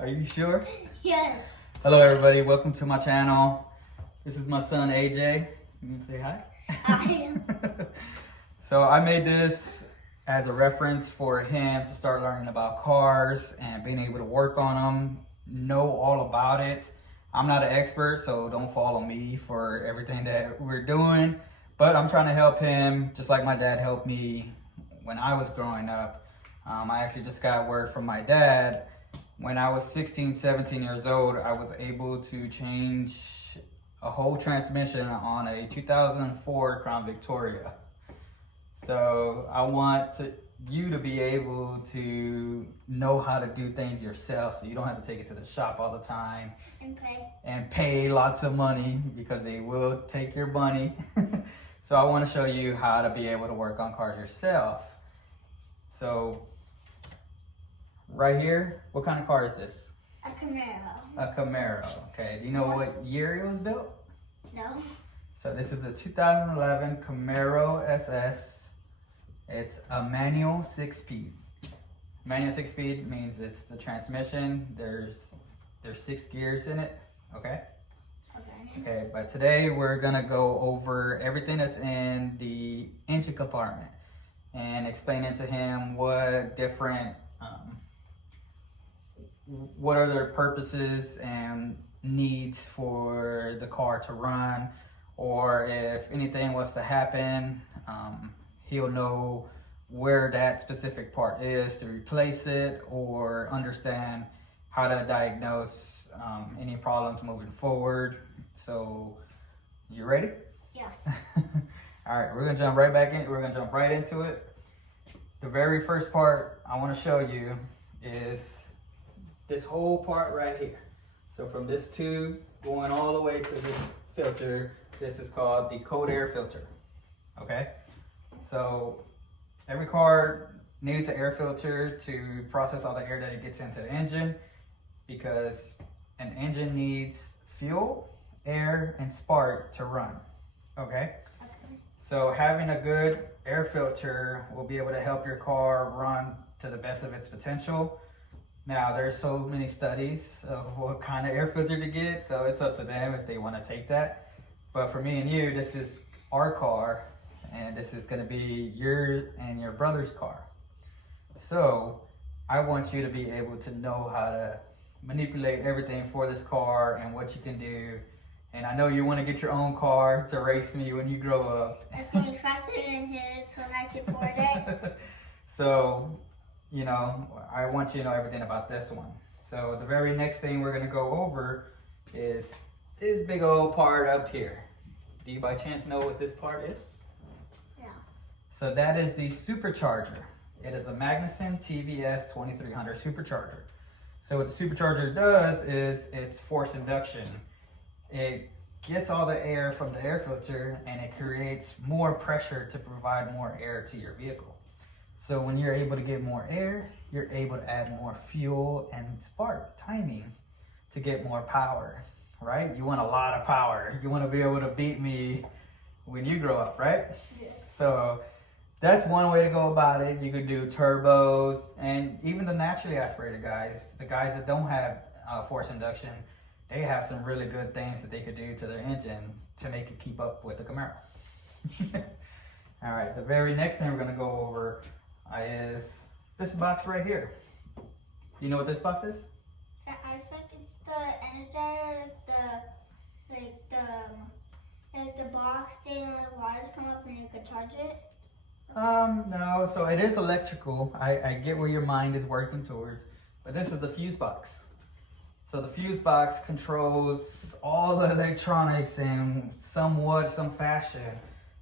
Are you sure? Yes. Hello everybody, welcome to my channel. This is my son AJ. You can say hi? Hi. So I made this as a reference for him to start learning about cars and being able to work on them, know all about it. I'm not an expert, so don't follow me for everything that we're doing, but I'm trying to help him just like my dad helped me when I was growing up. I actually just got word from my dad. When I was 16, 17 years old, I was able to change a whole transmission on a 2004 Crown Victoria. So I want you to be able to know how to do things yourself, so you don't have to take it to the shop all the time and pay lots of money, because they will take your money. So I want to show you how to be able to work on cars yourself. So right here, what kind of car is this? A Camaro. A Camaro. Okay, do you know what year it was built? No. So this is a 2011 Camaro SS. It's a manual 6-speed. Manual 6-speed means it's the transmission. There's 6 gears in it. Okay. Okay, but today we're gonna go over everything that's in the engine compartment and explaining to him what different what are their purposes and needs for the car to run, or if anything was to happen, he'll know where that specific part is to replace it, or understand how to diagnose any problems moving forward. So, you ready? Yes. All right, we're gonna jump right back in. We're gonna jump right into it. The very first part I want to show you is this whole part right here. So from this tube going all the way to this filter, this is called the cold air filter. Okay? So every car needs an air filter to process all the air that it gets into the engine, because an engine needs fuel, air, and spark to run. Okay? So having a good air filter will be able to help your car run to the best of its potential. Now, there's so many studies of what kind of air filter to get, so it's up to them if they want to take that. But for me and you, this is our car, and this is going to be your and your brother's car. So I want you to be able to know how to manipulate everything for this car and what you can do. And I know you want to get your own car to race me when you grow up. It's going to be faster than his when I can afford it. So, you know, I want you to know everything about this one. So the very next thing we're going to go over is this big old part up here. Do you by chance know what this part is? Yeah. So that is the supercharger. It is a Magnuson TVS 2300 supercharger. So what the supercharger does is it's force induction. It gets all the air from the air filter and it creates more pressure to provide more air to your vehicle. So when you're able to get more air, you're able to add more fuel and spark timing to get more power, right? You want a lot of power. You want to be able to beat me when you grow up, right? Yes. So that's one way to go about it. You could do turbos, and even the naturally aspirated guys, the guys that don't have force induction, they have some really good things that they could do to their engine to make it keep up with the Camaro. All right, the very next thing we're going to go over is this box right here. You know what this box is? I think it's the energizer, the box thing where the wires come up and you can charge it. No, so it is electrical. I get where your mind is working towards, but this is the fuse box. So the fuse box controls all the electronics in somewhat some fashion.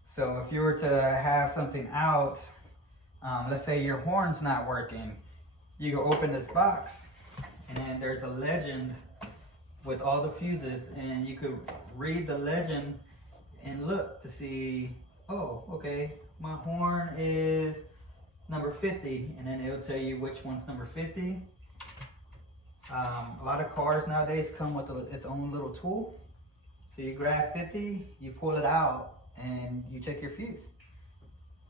So if you were to have something out, let's say your horn's not working, you go open this box and then there's a legend with all the fuses, and you could read the legend and look to see, oh, okay, my horn is number 50, and then it'll tell you which one's number 50. A lot of cars nowadays come with its own little tool. So you grab 50, you pull it out, and you check your fuse.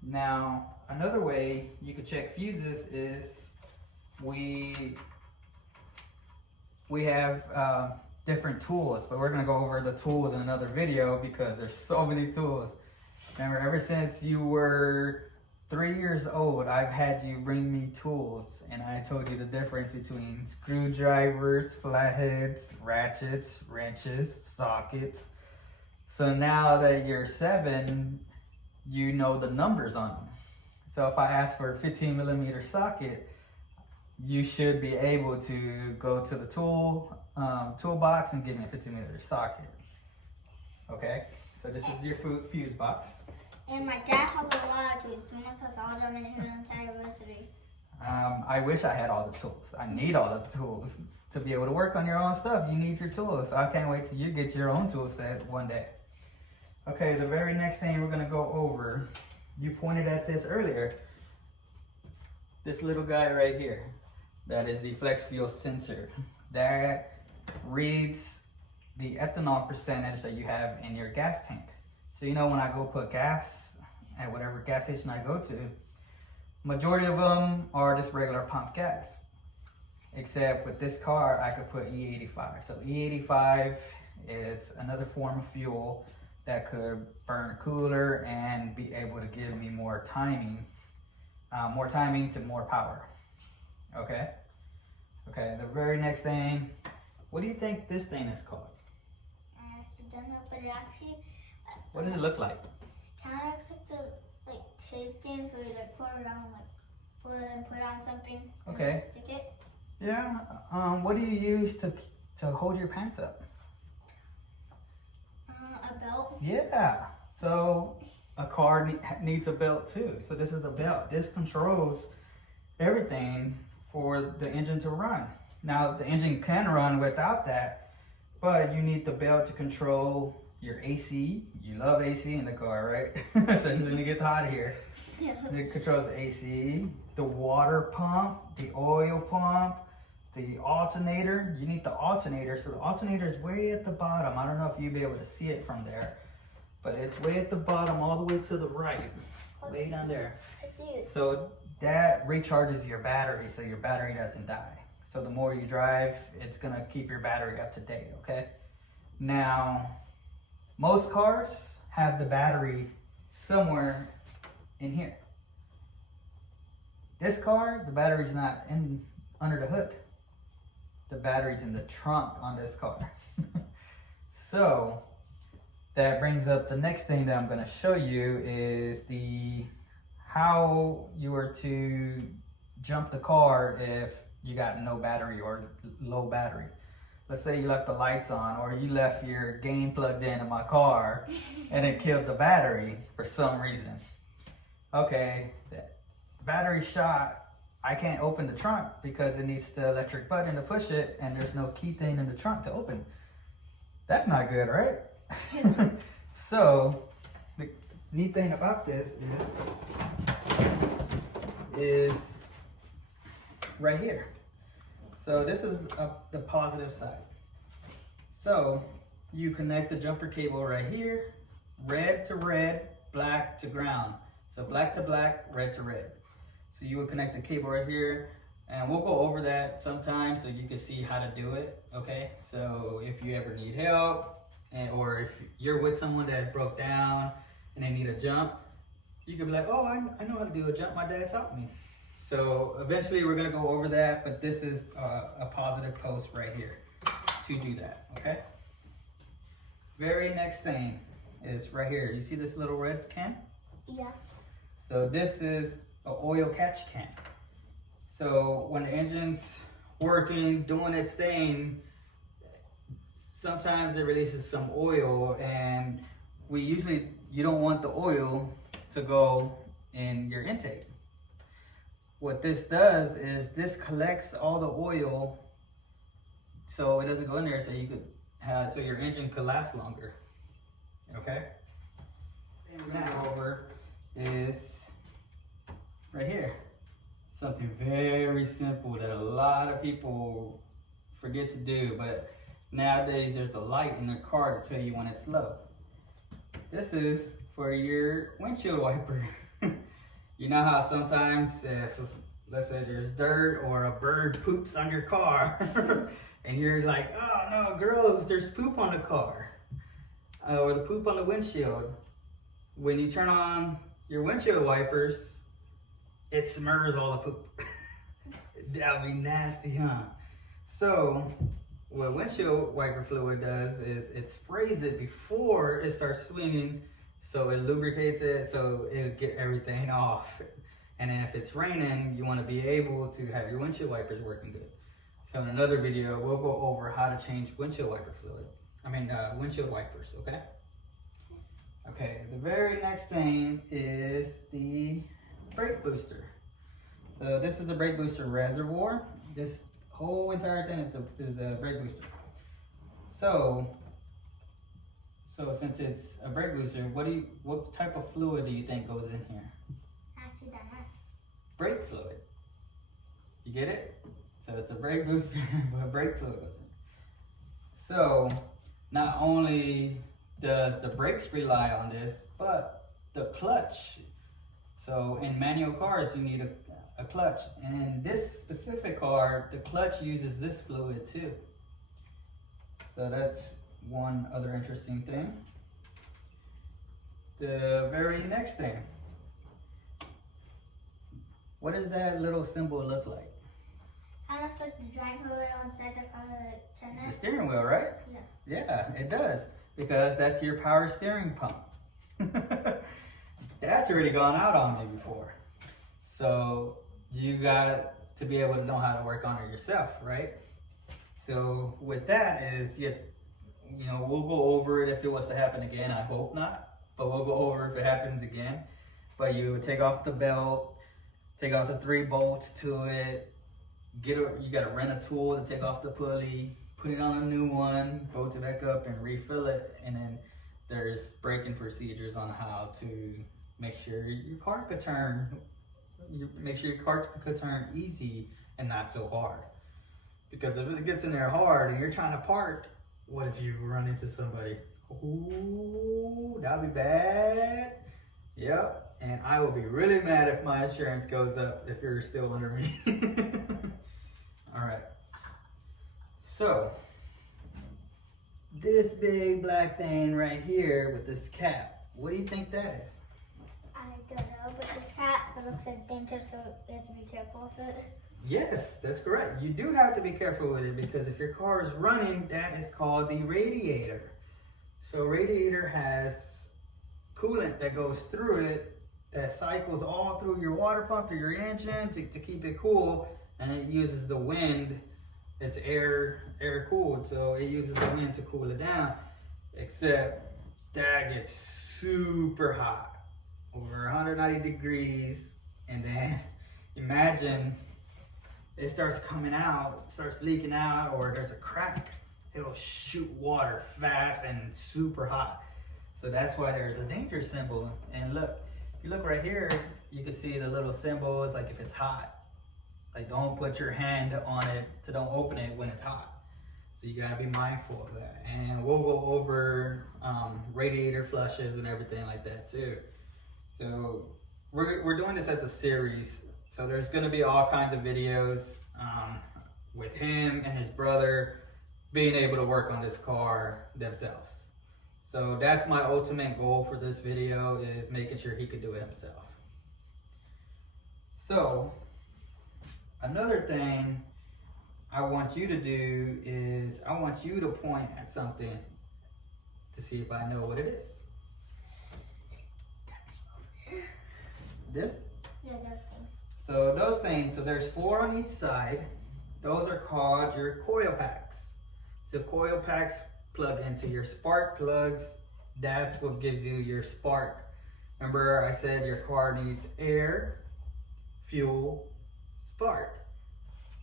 Now, another way you could check fuses is we we have different tools, but we're gonna go over the tools in another video because there's so many tools. Remember, ever since you were 3 years old, I've had you bring me tools, and I told you the difference between screwdrivers, flatheads, ratchets, wrenches, sockets. So now that you're 7, you know the numbers on them. So if I ask for a 15mm socket, you should be able to go to the toolbox and give me a 15mm socket. Okay, so this is your fuse box. And my dad has a lot of tools. He almost has all of them in his entire recipe. I wish I had all the tools. I need all the tools to be able to work on your own stuff. You need your tools. So I can't wait till you get your own tool set one day. Okay, the very next thing we're gonna go over, you pointed at this earlier. This little guy right here, that is the flex fuel sensor. That reads the ethanol percentage that you have in your gas tank. So you know when I go put gas at whatever gas station I go to, majority of them are just regular pump gas. Except with this car, I could put E85. So E85 is another form of fuel that could burn cooler and be able to give me more timing to more power. Okay? Okay, the very next thing, what do you think this thing is called? I actually don't know, but it actually... What does it look like? Kind of looks like the tape things where you put it on, put on something. Okay. And stick it. Yeah. What do you use to hold your pants up? A belt. Yeah. So a car needs a belt too. So this is a belt. This controls everything for the engine to run. Now the engine can run without that, but you need the belt to control your AC. You love AC in the car, right? Especially when it gets hot here. Yeah. It controls the AC, the water pump, the oil pump, the alternator. You need the alternator. So the alternator is way at the bottom. I don't know if you'll be able to see it from there, but it's way at the bottom all the way to the right. Way down there. I see it. So that recharges your battery so your battery doesn't die. So the more you drive, it's gonna keep your battery up to date, okay? Now, most cars have the battery somewhere in here. This car, the battery's not under the hood. The battery's in the trunk on this car. So that brings up the next thing that I'm going to show you is how you were to jump the car if you got no battery or low battery. Let's say you left the lights on or you left your game plugged in my car and it killed the battery for some reason. Okay, the battery shot. I can't open the trunk because it needs the electric button to push it and there's no key thing in the trunk to open. That's not good, right? So the neat thing about this is right here. So this is the positive side. So you connect the jumper cable right here, red to red, black to ground. So black to black, red to red. So you would connect the cable right here, and we'll go over that sometime so you can see how to do it, okay? So if you ever need help, or if you're with someone that broke down and they need a jump, you can be like, oh, I know how to do a jump, my dad taught me. So eventually we're gonna go over that, but this is a positive post right here to do that, okay? Very next thing is right here. You see this little red can? Yeah. So this is an oil catch can. So when the engine's working, doing its thing, sometimes it releases some oil, and you don't want the oil to go in your intake. What this does is this collects all the oil so it doesn't go in there, so you could so your engine could last longer. Okay? And we're gonna go over is right here. Something very simple that a lot of people forget to do, but nowadays there's a light in the car to tell you when it's low. This is for your windshield wiper. You know how sometimes if, let's say there's dirt or a bird poops on your car and you're like, oh no, gross, there's poop on the car. Or the poop on the windshield. When you turn on your windshield wipers, it smears all the poop. That'd be nasty, huh? So, what windshield wiper fluid does is it sprays it before it starts swinging, so it lubricates it, so it'll get everything off. And then if it's raining, you want to be able to have your windshield wipers working good. So in another video, we'll go over how to change windshield wiper fluid. Windshield wipers, okay? Okay, the very next thing is the brake booster. So this is the brake booster reservoir. This whole entire thing is the brake booster. So since it's a brake booster, what type of fluid do you think goes in here? Actually, don't know. Brake fluid. You get it? So it's a brake booster, but brake fluid goes in. So not only does the brakes rely on this, but the clutch. So in manual cars, you need a clutch. And in this specific car, the clutch uses this fluid too. So that's one other interesting thing. The very next thing. What does that little symbol look like? It looks like the driver wheel inside the car tennis. The steering wheel, right? Yeah. Yeah, it does. Because that's your power steering pump. That's already gone out on me before. So you got to be able to know how to work on it yourself, right? So with that is, we'll go over it if it was to happen again. I hope not, but we'll go over if it happens again. But you take off the belt, take off the 3 bolts to it. You gotta rent a tool to take off the pulley, put it on a new one, bolt it back up and refill it. And then there's braking procedures on how to make sure your car could turn. Make sure your car could turn easy and not so hard. Because if it gets in there hard and you're trying to park, what if you run into somebody? Ooh, that'll be bad. Yep, and I will be really mad if my insurance goes up if you're still under me. All right. So, this big black thing right here with this cap, what do you think that is? I don't know, but this cap looks like danger, so you have to be careful with it. Yes, that's correct. You do have to be careful with it because if your car is running, that is called the radiator. So radiator has coolant that goes through it that cycles all through your water pump, through your engine to keep it cool, and it uses the wind. It's air cooled, so it uses the wind to cool it down, except that gets super hot, over 190 degrees, and then imagine it starts coming out, starts leaking out, or there's a crack. It'll shoot water fast and super hot. So that's why there's a danger symbol. And look, if you look right here, you can see the little symbol is like if it's hot. Like don't put your hand on it, don't open it when it's hot. So you gotta be mindful of that. And we'll go over radiator flushes and everything like that too. So we're doing this as a series. So there's gonna be all kinds of videos with him and his brother being able to work on this car themselves. So that's my ultimate goal for this video, is making sure he could do it himself. So another thing I want you to do is I want you to point at something to see if I know what it is. This? Yeah, those things. So those things, so there's 4 on each side. Those are called your coil packs. So coil packs plug into your spark plugs. That's what gives you your spark. Remember I said your car needs air, fuel, spark.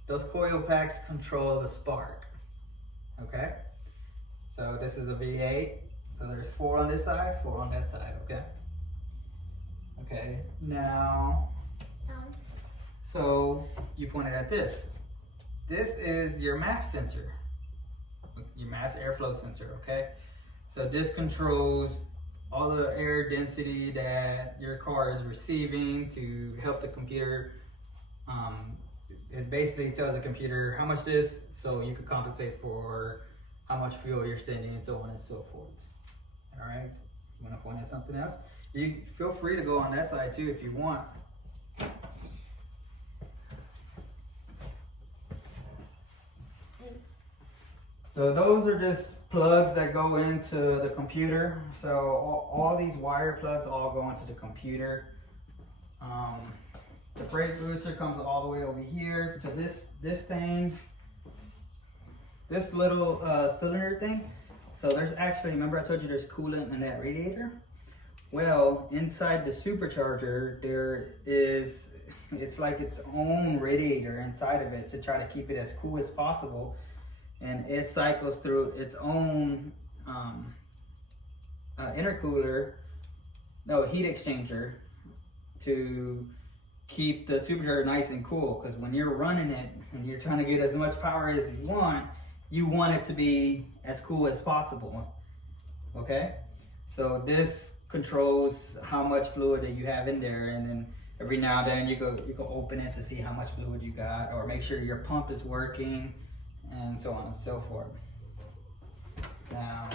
Those coil packs control the spark. Okay? So this is a V8. So there's 4 on this side, 4 on that side, okay? Okay, now, so you pointed at this. This is your mass sensor, your mass airflow sensor, okay? So this controls all the air density that your car is receiving to help the computer it basically tells the computer how much it is, so you can compensate for how much fuel you're spending and so on and so forth. All right, you want to point at something else? You feel free to go on that side too if you want. So those are just plugs that go into the computer. So all these wire plugs all go into the computer. The brake booster comes all the way over here to this thing, this little cylinder thing. So there's actually, remember I told you there's coolant in that radiator? Well, inside the supercharger, it's like its own radiator inside of it to try to keep it as cool as possible. And it cycles through its own heat exchanger to keep the supercharger nice and cool. Because when you're running it and you're trying to get as much power as you want it to be as cool as possible. Okay? So this controls how much fluid that you have in there, and then every now and then you go open it to see how much fluid you got, or make sure your pump is working, and so on and so forth. Now,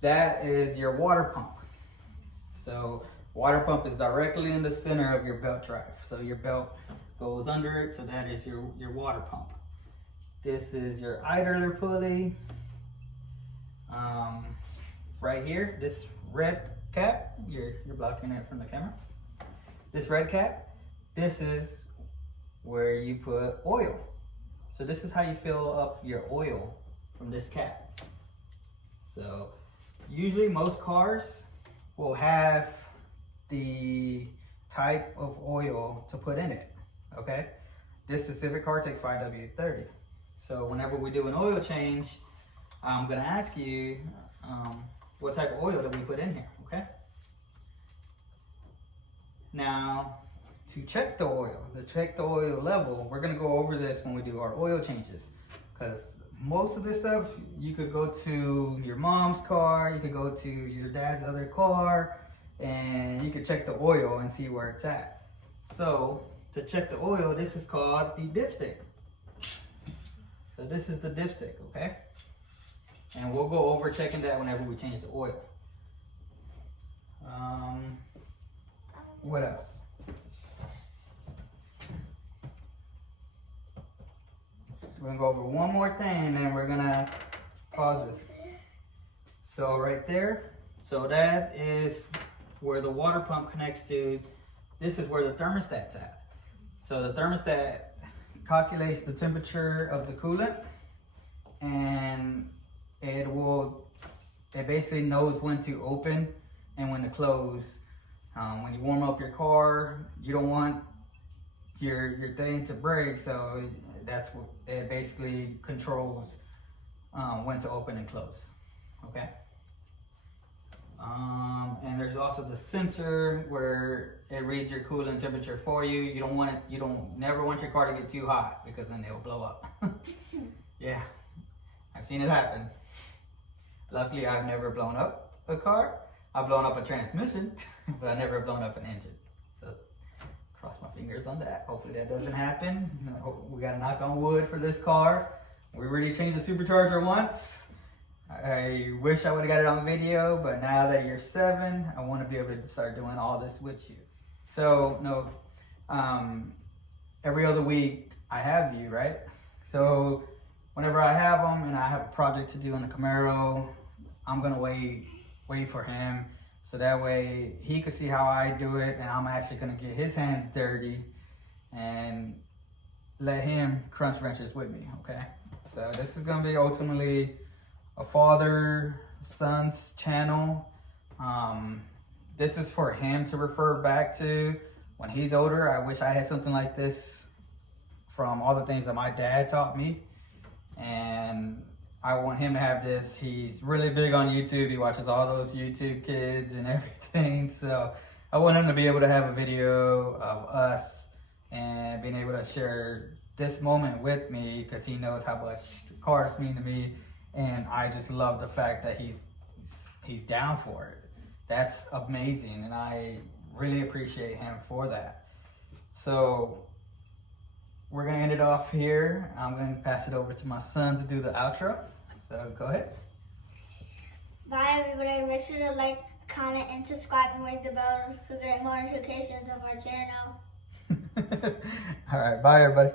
that is your water pump. So water pump is directly in the center of your belt drive. So your belt goes under it, so that is your water pump. This is your idler pulley. Right here, this red cap, you're blocking it from the camera. This red cap, this is where you put oil. So this is how you fill up your oil from this cap. So usually most cars will have the type of oil to put in it, okay? This specific car takes 5W30. So whenever we do an oil change, I'm gonna ask you what type of oil that we put in here, okay? Now, to check the oil level, we're gonna go over this when we do our oil changes. Because most of this stuff, you could go to your mom's car, you could go to your dad's other car, and you could check the oil and see where it's at. So, to check the oil, this is called the dipstick. So this is the dipstick, okay? And we'll go over checking that whenever we change the oil. What else? We're gonna go over one more thing and then we're gonna pause this. So right there, so that is where the water pump connects to. This is where the thermostat's at. So the thermostat calculates the temperature of the coolant, and it basically knows when to open and when to close. When you warm up your car, you don't want your thing to break, so that's what it basically controls when to open and close. Okay. And there's also the sensor where it reads your coolant temperature for you. You don't never want your car to get too hot, because then they'll blow up. Yeah, I've seen it happen. Luckily, I've never blown up a car. I've blown up a transmission, but I never blown up an engine. So cross my fingers on that. Hopefully that doesn't happen. We got to knock on wood for this car. We already changed the supercharger once. I wish I would have got it on video, but now that you're 7, I want to be able to start doing all this with you. So, every other week I have you, right? So, whenever I have them and I have a project to do on the Camaro, I'm going to wait for him. So that way he can see how I do it, and I'm actually going to get his hands dirty and let him crunch wrenches with me, okay? So, this is going to be ultimately a father-son's channel. This is for him to refer back to when he's older. I wish I had something like this from all the things that my dad taught me, and I want him to have this. He's really big on YouTube. He watches all those YouTube kids and everything, so I want him to be able to have a video of us and being able to share this moment with me, because he knows how much the cars mean to me. And I just love the fact that he's down for it. That's amazing, and I really appreciate him for that. So we're gonna end it off here. I'm gonna pass it over to my son to do the outro. So go ahead. Bye everybody. Make sure to like, comment, and subscribe and ring the bell to get more notifications of our channel. All right, bye everybody.